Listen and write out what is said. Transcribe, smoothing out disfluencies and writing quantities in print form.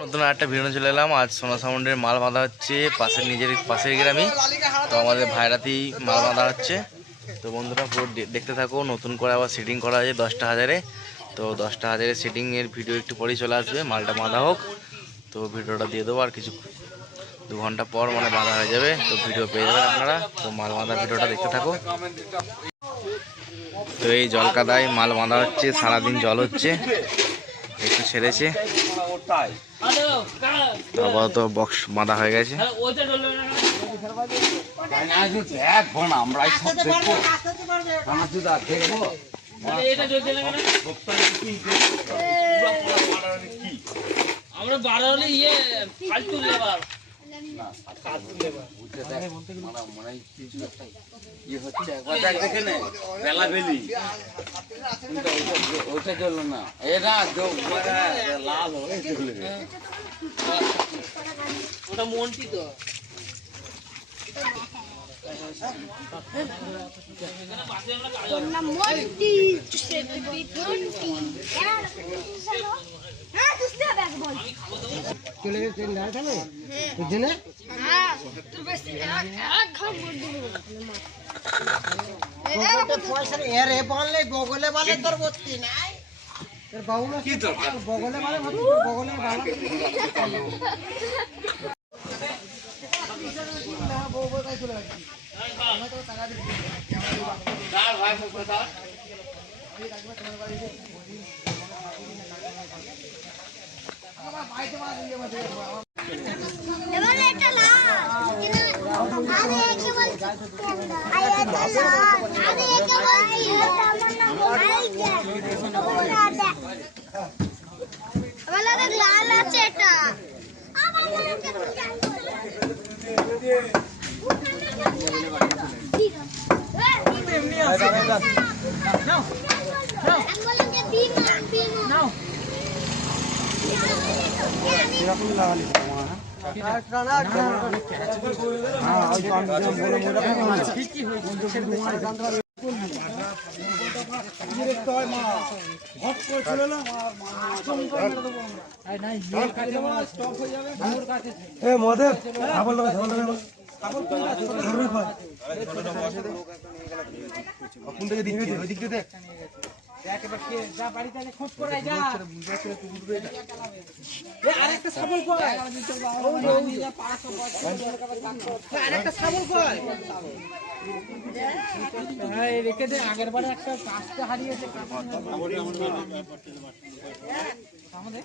নতুন একটা ভিডিও চলে এলাম। আজ সোনা সাউন্ডের মাল বাঁধা হচ্ছে পাশের গ্রামে। তো আমাদের ভাইরাতেই মাল বাঁধা হচ্ছে। তো বন্ধুরা পুরো দেখতে থাকো। নতুন করে আবার সেটিং করা হয়েছে 10,000-এ। তো 10,000-এর সেটিংয়ের ভিডিও একটু পরেই চলে আসবে। মালটা বাঁধা হোক, তো ভিডিওটা দিয়ে দেবো। আর কিছু 2 ঘন্টা পর মানে বাঁধা হয়ে যাবে, তো ভিডিও পেয়ে যাবেন আপনারা। তো মাল বাঁধা ভিডিওটা দেখতে থাকো। তো এই জল কাদায় মাল বাঁধা হচ্ছে, সারাদিন জল হচ্ছে, একটু ছেড়েছে। আপাতত বক্স বাঁধা হয়ে গেছে। আমরা 12 হলে ইয়ে ফালতু লেবার ওটা চললো না, এরা লাল হয়ে চলে ওটা মন্টি তো চলে গেছে বুঝছি না পয়সা এর এ বললে বগলে বলে তোর ভর্তি নাই বগলে বলে বগলে লাল আছে এটা রেখে দে। আগের বারে একটা কাজটা হারিয়েছে। আমাদের